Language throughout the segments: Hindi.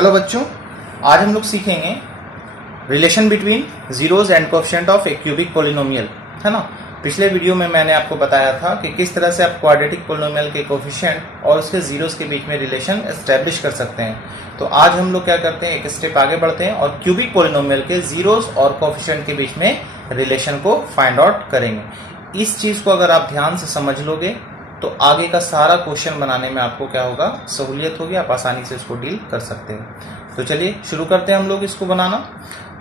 हेलो बच्चों, आज हम लोग सीखेंगे relation between zeros and coefficient of A cubic polynomial, है ना। पिछले वीडियो में मैंने आपको बताया था कि किस तरह से आप क्वाड्रेटिक पोलिनोमियल के कोएफिशिएंट और उसके जीरोज के बीच में रिलेशन एस्टेब्लिश कर सकते हैं। तो आज हम लोग क्या करते हैं, एक स्टेप आगे बढ़ते हैं और क्यूबिक पोलिनोमियल के जीरोज और कोएफिशिएंट के बीच में रिलेशन को फाइंड आउट करेंगे। इस चीज को अगर आप ध्यान से समझ लोगे तो आगे का सारा क्वेश्चन बनाने में आपको क्या होगा, सहूलियत होगी, आप आसानी से इसको डील कर सकते हैं। तो चलिए शुरू करते हैं हम लोग इसको बनाना।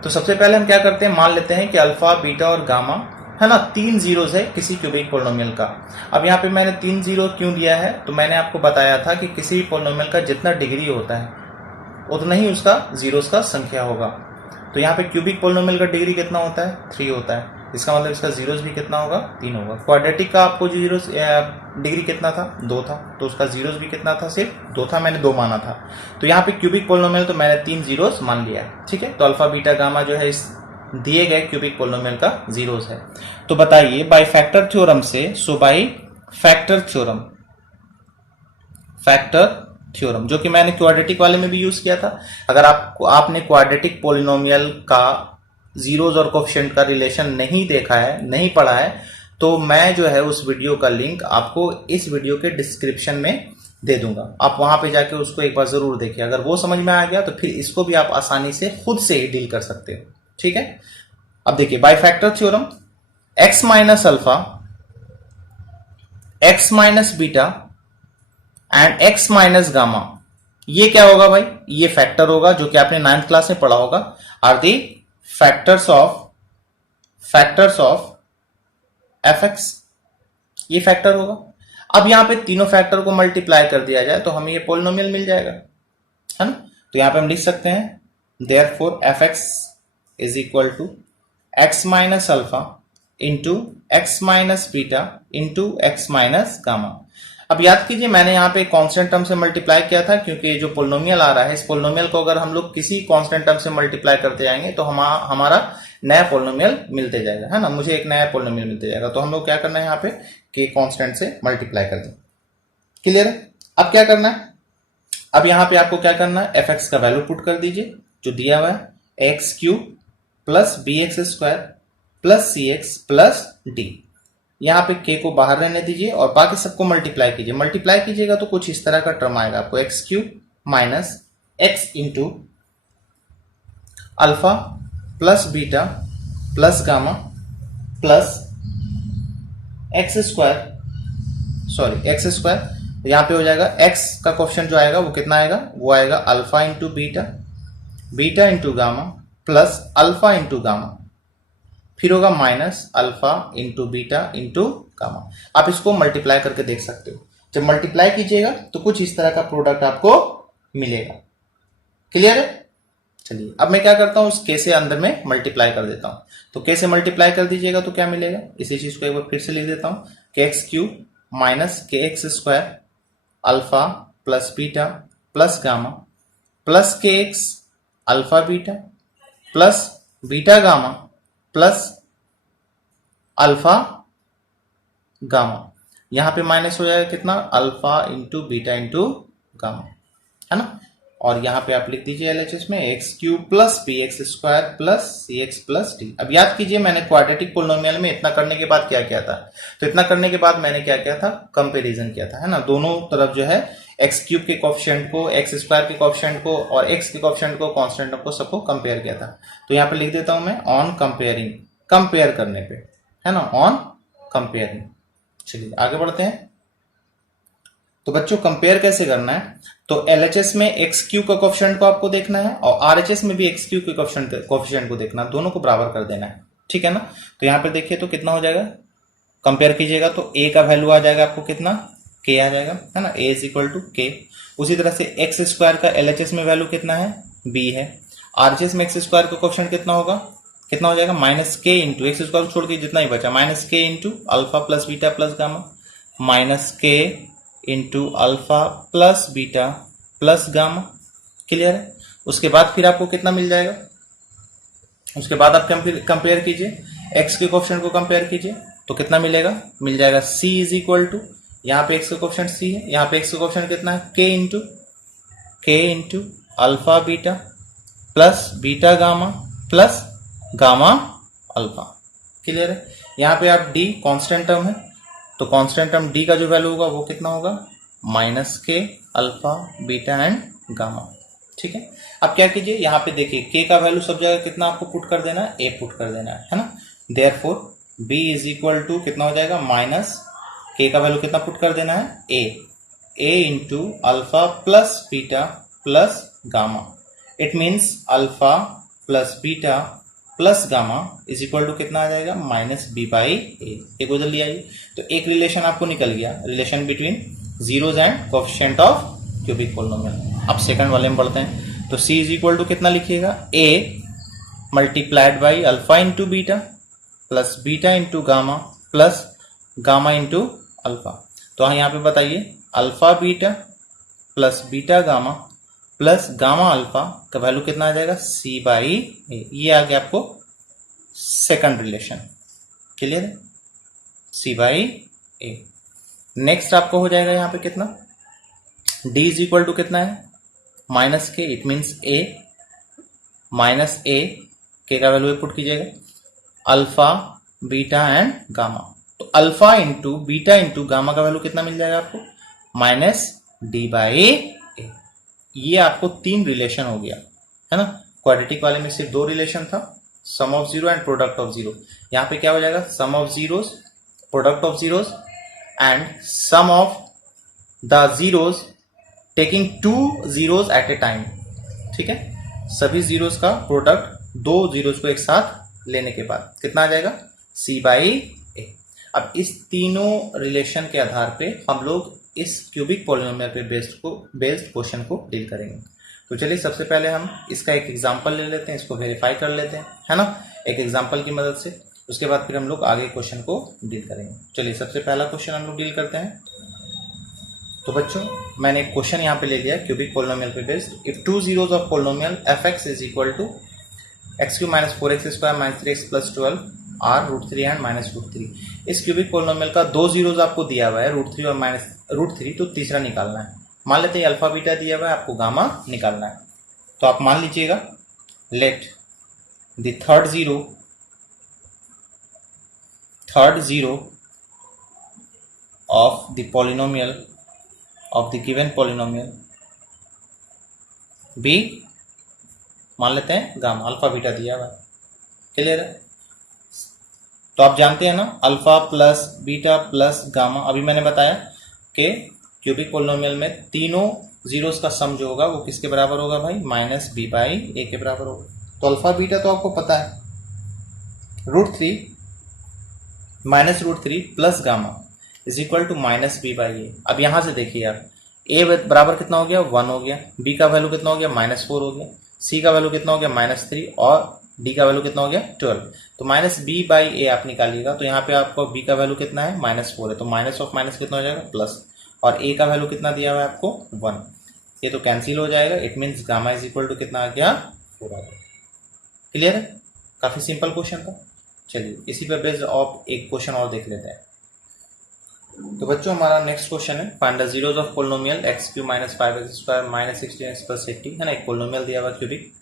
तो सबसे पहले हम क्या करते हैं, मान लेते हैं कि अल्फा, बीटा और गामा, है ना, 3 जीरोस है किसी क्यूबिक पोलिनोमियल का। अब यहाँ पे मैंने 3 जीरो क्यों दिया है, तो मैंने आपको बताया था कि किसी भी पोलिनोमियल का जितना डिग्री होता है उतना ही उसका जीरोस का संख्या होगा। तो यहाँ पे क्यूबिक पोलिनोमियल का डिग्री कितना होता है, 3 होता है। इसका मतलब इसका जीरोस भी कितना होगा, 3 होगा। क्वाड्रेटिक का आपको जीरोस डिग्री कितना था, 2 था, तो उसका जीरोस भी कितना था, सिर्फ 2 था, मैंने 2 माना था। तो यहाँ पे क्यूबिक पोलिनोमियल तो मैंने 3 जीरोस मान लिया है, ठीक है। तो अल्फा, बीटा, गामा जो है इस दिए गए क्यूबिक पोलिनोमियल का जीरोस है। तो बताइए बाय फैक्टर थ्योरम से, सो बाय फैक्टर थ्योरम जो कि मैंने क्वाड्रेटिक वाले में भी यूज किया था। अगर आपने क्वाड्रेटिक पोलिनोमियल का जीरोस और कोएफिशिएंट का रिलेशन नहीं देखा है, नहीं पढ़ा है, तो मैं जो है उस वीडियो का लिंक आपको इस वीडियो के डिस्क्रिप्शन में दे दूंगा। आप वहां पे जाके उसको एक बार जरूर देखिए। अगर वो समझ में आ गया तो फिर इसको भी आप आसानी से खुद से ही डील कर सकते हो, ठीक है। अब देखिए by factor theorem, x minus alpha, x minus beta and x minus gamma, ये क्या होगा भाई, ये फैक्टर होगा जो कि आपने 9th क्लास में पढ़ा होगा। Are the factors of fx, ये फैक्टर होगा। अब यहां पे तीनों फैक्टर को मल्टीप्लाई कर दिया जाए तो हमें ये पोलिनोमियल मिल जाएगा, है ना। तो यहां पे हम लिख सकते हैं therefore fx is equal to x minus alpha into x minus beta into x minus gamma. अब याद कीजिए मैंने यहाँ पे कांस्टेंट टर्म से मल्टीप्लाई किया था, क्योंकि जो पोलिनोमियल आ रहा है, इस पोलिनोमियल को अगर हम लोग किसी कांस्टेंट टर्म से मल्टीप्लाई करते जाएंगे तो हमारा नया पोलिनोमियल मिलते जाएगा, है ना। मुझे एक नया पोलिनोमियल मिलते जाएगा। तो हम लोग क्या करना है यहाँ पे कि कांस्टेंट से मल्टीप्लाई कर दें। क्लियर है। अब क्या करना है, अब यहाँ पे आपको क्या करना है, एफ एक्स का वैल्यू पुट कर दीजिए जो दिया हुआ है, X cube plus B X square plus C X plus D. यहाँ पे k को बाहर रहने दीजिए और बाकी सबको मल्टीप्लाई कीजिए। मल्टीप्लाई कीजिएगा तो कुछ इस तरह का टर्म आएगा आपको, x cube minus x into alpha plus beta plus gamma plus x square, यहाँ पे हो जाएगा x का कोएफिशिएंट जो आएगा वो कितना आएगा, वो आएगा alpha into beta, beta into gamma plus alpha into gamma, फिर होगा minus alpha into beta into gamma. आप इसको मल्टीप्लाई करके देख सकते हो। जब मल्टीप्लाई कीजिएगा तो कुछ इस तरह का प्रोडक्ट आपको मिलेगा। क्लियर है। चलिए अब मैं क्या करता हूं, उस के से अंदर में मल्टीप्लाई कर देता हूं। तो के से मल्टीप्लाई कर दीजिएगा तो क्या मिलेगा, इसी चीज को एक बार फिर से लिख देता हूं, K X cube minus K X square alpha plus beta plus gamma plus K X alpha beta plus beta gamma plus alpha gamma. यहां पे माइनस हो जाएगा कितना, alpha into beta into gamma, है ना। और यहां पे आप लिख दीजिए एलएचएस में X cube plus B X square plus C X plus D. अब याद कीजिए मैंने क्वाड्रेटिक पोलिनोमियल में इतना करने के बाद क्या किया था, तो इतना करने के बाद मैंने क्या किया था, कंपैरिजन किया था, है ना। दोनों तरफ जो है एक्स क्यूब के कोएफिशिएंट को, एक्स स्क्वायर के कोएफिशिएंट को और एक्स के कोएफिशिएंट को, कांस्टेंट को, सबको कंपेयर किया था। तो यहाँ पे लिख देता हूं मैं ऑन कंपेयरिंग, कंपेयर करने पे, है ना, ऑन कंपेयरिंग। चलिए आगे बढ़ते हैं। तो बच्चों कंपेयर कैसे करना है, तो एलएचएस में एक्स क्यू का कोएफिशिएंट को आपको देखना है और आरएचएस में भी एक्स क्यू के कोएफिशिएंट को देखना है, दोनों को बराबर कर देना है, ठीक है ना। तो यहाँ पे देखिए तो कितना हो जाएगा, कंपेयर कीजिएगा तो ए का वैल्यू आ जाएगा आपको कितना, के आ जाएगा, है ना, ए इज इक्वल टू के। उसी तरह से एक्स स्क्वायर का एलएचएस में वैल्यू कितना है, बी है। आरएचएस में एक्स स्क्वायर का कोएफिशिएंट कितना होगा, कितना हो जाएगा, minus K into x square छोड़ के जितना ही बचा, minus K into alpha plus beta plus gamma minus K into alpha plus beta plus gamma. Clear है। उसके बाद फिर आपको कितना मिल जाएगा, उसके बाद आप कंपेयर कीजिए, एक्स के कोएफिशिएंट को कंपेयर कीजिए तो कितना मिलेगा, मिल जाएगा c इज इक्वल टू, यहाँ पे एक्स का कोएफिशिएंट c है, यहाँ पे एक्स का कोएफिशिएंट कितना है, k into alpha beta plus beta gamma plus gamma alpha. Clear है? यहाँ पे आप डी कांस्टेंट टर्म है, तो कांस्टेंट टर्म डी का जो वैल्यू होगा वो कितना होगा, माइनस के अल्फा बीटा एंड गामा। ठीक है, अब क्या कीजिए, यहाँ पे देखिए के का वैल्यू सब जगह कितना आपको पुट कर देना है, ए पुट कर देना है ना। Therefore B is equal to कितना हो जाएगा, माइनस के का वैल्यू कितना पुट कर देना है, A into alpha plus beta plus gamma. It means alpha plus beta plus gamma is equal to कितना आ जाएगा, माइनस बी बाई ए। एक उधर लिया आइए, तो एक रिलेशन आपको निकल गया, relation between zeros and coefficient of cubic polynomial. अब सेकंड वाले में बढ़ते हैं, तो c इज इक्वल टू कितना लिखिएगा, a multiplied by alpha into beta plus beta into gamma plus gamma into alpha. तो यहाँ पे बताइए, alpha beta plus beta gamma plus gamma alpha का वैल्यू कितना आ जाएगा, c बाई ए। ये आ गया आपको सेकंड रिलेशन। क्लियर है, c बाई ए। नेक्स्ट आपको हो जाएगा यहाँ पे कितना, d इज इक्वल टू कितना है, माइनस के। इट मीन्स a माइनस ए, के का वैल्यू पुट कीजिएगा, अल्फा बीटा एंड गामा। तो alpha into beta into gamma का वैल्यू कितना मिल जाएगा आपको, माइनस डी बाई ए। ये आपको तीन रिलेशन हो गया है ना। क्वाड्रेटिक वाले में सिर्फ दो रिलेशन था, sum of zero and product of zero. यहाँ पे क्या हो जाएगा, sum of zeros, product of zeros and sum of the zeros taking two zeros at a time. ठीक है, सभी जीरोज का प्रोडक्ट दो जीरोज को एक साथ लेने के बाद कितना आ जाएगा, c बाई ए। अब इस तीनों रिलेशन के आधार पे हम लोग इस क्यूबिक पॉलिनोमियल पे बेस्ड क्वेश्चन को डील करेंगे। तो चलिए सबसे पहले हम इसका एक एग्जांपल ले लेते हैं, इसको वेरीफाई कर लेते हैं, है ना, एक एग्जांपल की मदद से। उसके बाद फिर हम लोग आगे क्वेश्चन को डील करेंगे। चलिए सबसे पहला क्वेश्चन हम लोग डील करते हैं। तो बच्चों मैंने एक क्वेश्चन यहाँ पे ले लिया क्यूबिक पोलिनोमियल पे based. If two zeros of polynomial F X is equal to X cube minus 4x square minus 3x plus 12 are √3 and minus √3। इस क्यूबिक पोलिनोमियल का दो जीरोज आपको दिया हुआ है, √3 और माइनस √3, तो तीसरा निकालना है। मान लेते हैं अल्फा बीटा दिया हुआ है, आपको गामा निकालना है। तो आप मान लीजिएगा, let the third zero of the polynomial of the given polynomial be, मान लेते हैं गामा, अल्फा बीटा दिया हुआ है। क्लियर है? तो आप जानते हैं ना, alpha plus beta plus gamma. अभी मैंने बताया कि क्यूबिक पोलिनोमियल में तीनों जीरोस का सम जो होगा वो किसके बराबर होगा भाई, माइनस बी बाई ए के बराबर होगा। तो अल्फा बीटा तो आपको पता है, √3 minus √3 plus gamma is equal to minus B by A. अब यहां से देखिए आप, ए बराबर कितना हो गया, 1 हो गया, बी का वैल्यू कितना हो गया, -4 हो गया, सी का वैल्यू कितना हो गया, -3, और डी का वैल्यू कितना हो गया, 12। तो माइनस बी बाई ए आप निकालिएगा, तो यहाँ पे आपको बी का वैल्यू कितना है, -4 है, तो माइनस ऑफ माइनस कितना हो जाएगा, प्लस, और ए का वैल्यू कितना दिया हुआ है आपको, 1। ये तो कैंसिल हो जाएगा, it means gamma is equal to कितना आ गया, 4 आ गया। क्लियर है? काफी सिंपल क्वेश्चन था। चलिए इसी पर बेस्ड ऑफ एक क्वेश्चन और देख लेते हैं। तो बच्चों हमारा नेक्स्ट क्वेश्चन है, find the zeros of polynomial x³ minus 5x square minus 16x plus 80, है ना। एक पोलिनोमियल दिया हुआ क्यूबिक,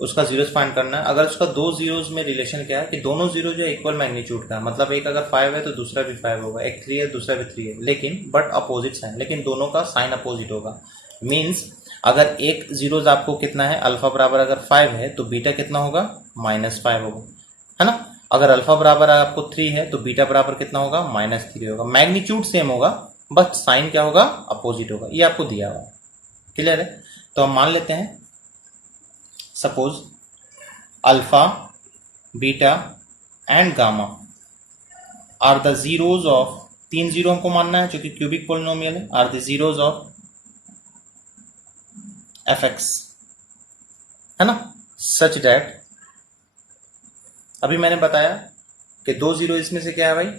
उसका जीरोज फाइंड करना है। अगर उसका दो जीरोज में रिलेशन क्या है कि दोनों जीरो जो है इक्वल मैग्नीट्यूड का है, मतलब एक अगर 5 है तो दूसरा भी 5 होगा, एक 3 है दूसरा भी 3 है, लेकिन बट अपोजिट साइन, लेकिन दोनों का साइन अपोजिट होगा। मीन्स अगर एक जीरोज आपको कितना है, अल्फा बराबर अगर 5 है तो बीटा कितना होगा, -5 होगा, है ना। अगर अल्फा बराबर आपको 3 है तो बीटा बराबर कितना होगा, -3 होगा। मैग्नीट्यूड सेम होगा, बट साइन क्या होगा, अपोजिट होगा। ये आपको दिया हुआ है। क्लियर है? तो हम मान लेते हैं, suppose alpha beta and gamma are the zeros of, 3 zero हमको मानना है जो कि क्यूबिक पोलिनोमियल है, are the zeros of F X, है ना, सच दैट, अभी मैंने बताया कि दो जीरो इसमें से क्या है भाई,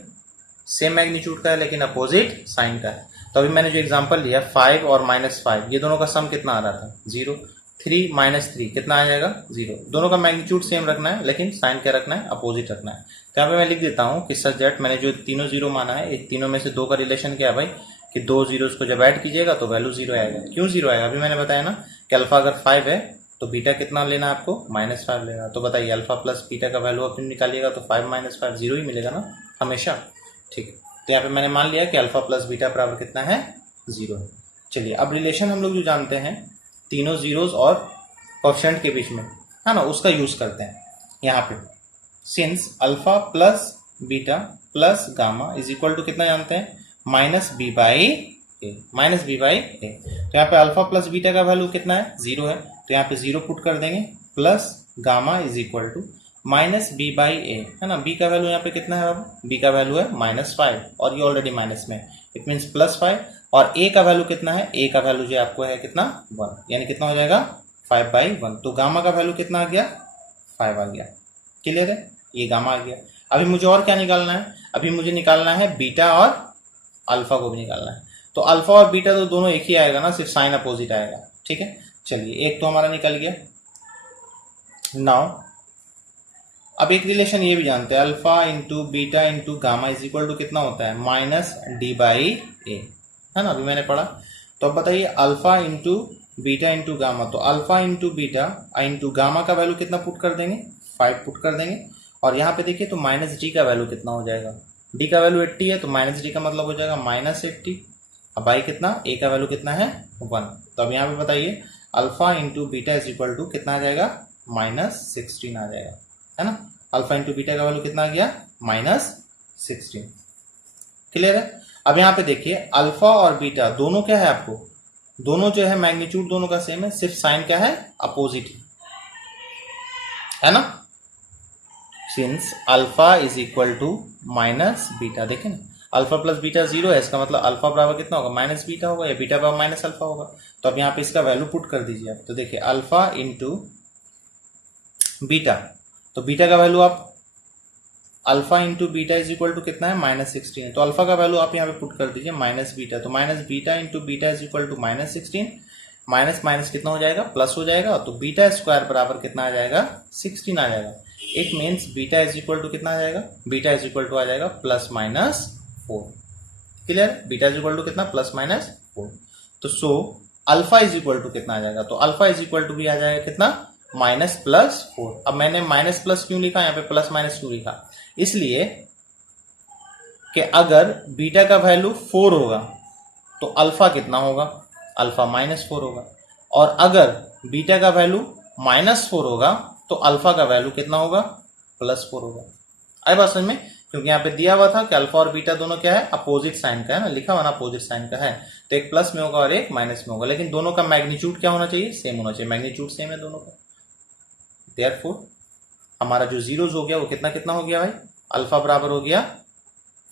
सेम मैग्नीट्यूड का है लेकिन अपोजिट साइन का है। तो अभी मैंने जो एग्जांपल लिया 5 और -5, ये दोनों का सम कितना आ रहा था, 0। 3 - 3 कितना आ जाएगा, 0। दोनों का मैग्नीट्यूड सेम रखना है लेकिन साइन क्या रखना है, अपोजिट रखना है। तो यहाँ पे मैं लिख देता हूँ कि सच दैट, मैंने जो तीनों जीरो माना है, इन तीनों में से दो का रिलेशन क्या है भाई, कि दो जीरोस को जब ऐड कीजिएगा तो वैल्यू 0 आएगा। क्यों 0 आएगा, अभी मैंने बताया ना कि अल्फा अगर 5 है तो बीटा कितना लेना है आपको, -5 लेना। तो बताइए अल्फा प्लस बीटा का वैल्यू अपन निकालिएगा तो 5 - 5 0 ही मिलेगा ना हमेशा। ठीक, तो यहाँ पे मैंने मान लिया कि अल्फा प्लस बीटा बराबर कितना है, 0 है। चलिए अब रिलेशन हम लोग जो जानते हैं तीनों जीरोज और कोएफिशिएंट के बीच में, है ना, उसका यूज करते हैं यहाँ पे। Since alpha plus beta plus gamma is equal to कितना जानते हैं, -b बाई ए, तो यहाँ पे अल्फा प्लस बीटा का वैल्यू कितना है, 0 है, तो यहाँ पे 0 पुट कर देंगे, plus gamma is equal to -b by A, है ना। b का वैल्यू यहाँ पे कितना है, अब b का वैल्यू है -5 और ये ऑलरेडी माइनस में, इट मीन्स +5। और a का वैल्यू कितना है, a का वैल्यू जो आपको है कितना, 1, यानी कितना हो जाएगा 5/1। तो गामा का वैल्यू कितना आ गया, 5 आ गया। क्लियर है, ये गामा आ गया। अभी मुझे और क्या निकालना है, अभी मुझे निकालना है बीटा और अल्फा को भी निकालना है। तो अल्फा और बीटा तो दोनों एक ही आएगा ना, सिर्फ साइन अपोजिट आएगा। ठीक है, चलिए एक तो हमारा निकल गया। नाउ अब एक रिलेशन ये भी जानते हैं, alpha into beta into gamma is equal to कितना होता है, -d बाई ए, है ना, अभी मैंने पढ़ा। तो अब बताइए alpha into beta into gamma, तो alpha into beta into gamma का वैल्यू कितना पुट कर देंगे, 5 पुट कर देंगे। और यहाँ पे देखिए तो -d का वैल्यू कितना हो जाएगा, d का वैल्यू 80 है तो -d का मतलब हो जाएगा -80। अब बाई कितना, a का वैल्यू कितना है, 1। तो अब यहाँ पे बताइए alpha into beta is equal to कितना आ जाएगा, -16 आ जाएगा, है ना। अल्फा इंटू बीटा का वैल्यू कितना आ गया, -16। क्लियर है। अब यहाँ पे देखिए अल्फा और बीटा दोनों क्या है, आपको दोनों जो है मैग्नीट्यूड दोनों का सेम है, सिर्फ साइन क्या है, अपोजिट है ना। Since alpha is equal to -beta, देखें ना, अल्फा प्लस बीटा 0 है, इसका मतलब अल्फा बराबर कितना होगा, -बीटा होगा, या बीटा बराबर -अल्फा होगा। तो अब यहाँ पे इसका वैल्यू पुट कर दीजिए आप। तो देखिए अल्फा इंटू बीटा, तो बीटा का वैल्यू आप alpha into beta is equal to कितना है, -16। तो अल्फा का वैल्यू आप यहाँ पे पुट कर दीजिए -बीटा, तो -beta into beta is equal to -16, minus minus कितना हो जाएगा, प्लस हो जाएगा। तो बीटा स्क्वायर बराबर कितना आ जाएगा, 16 आ जाएगा। It means beta is equal to कितना आ जाएगा, बीटा इज इक्वल टू आ जाएगा +-4। Clear, beta is equal to कितना, +-4। तो so alpha is equal to कितना आ जाएगा, तो अल्फा इज इक्वल टू भी आ जाएगा कितना, -+4। अब मैंने माइनस प्लस क्यों लिखा, यहाँ पे प्लस माइनस क्यों लिखा, इसलिए कि अगर बीटा का वैल्यू 4 होगा तो अल्फा कितना होगा, अल्फा -4 होगा। और अगर बीटा का वैल्यू -4 होगा तो अल्फा का वैल्यू कितना होगा, +4 होगा। आई बात समझ में, क्योंकि यहाँ पे दिया हुआ था कि अल्फा और बीटा दोनों क्या है, अपोजिट साइन का है ना, लिखा हुआ ना अपोजिट साइन का है, तो एक प्लस में होगा और एक माइनस में होगा, लेकिन दोनों का मैग्नीट्यूड क्या होना चाहिए, सेम होना चाहिए। मैग्नीट्यूड सेम है दोनों का, देयरफॉर हमारा जो जीरोज हो गया वो कितना कितना हो गया भाई, अल्फा बराबर हो गया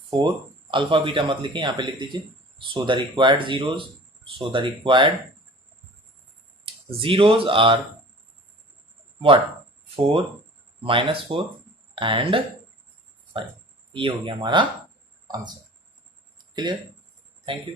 4, अल्फा बीटा मत लिखिए, यहाँ पे लिख दीजिए। So the required zeros are what, 4, -4 and 5। ये हो गया हमारा आंसर। Clear, thank you.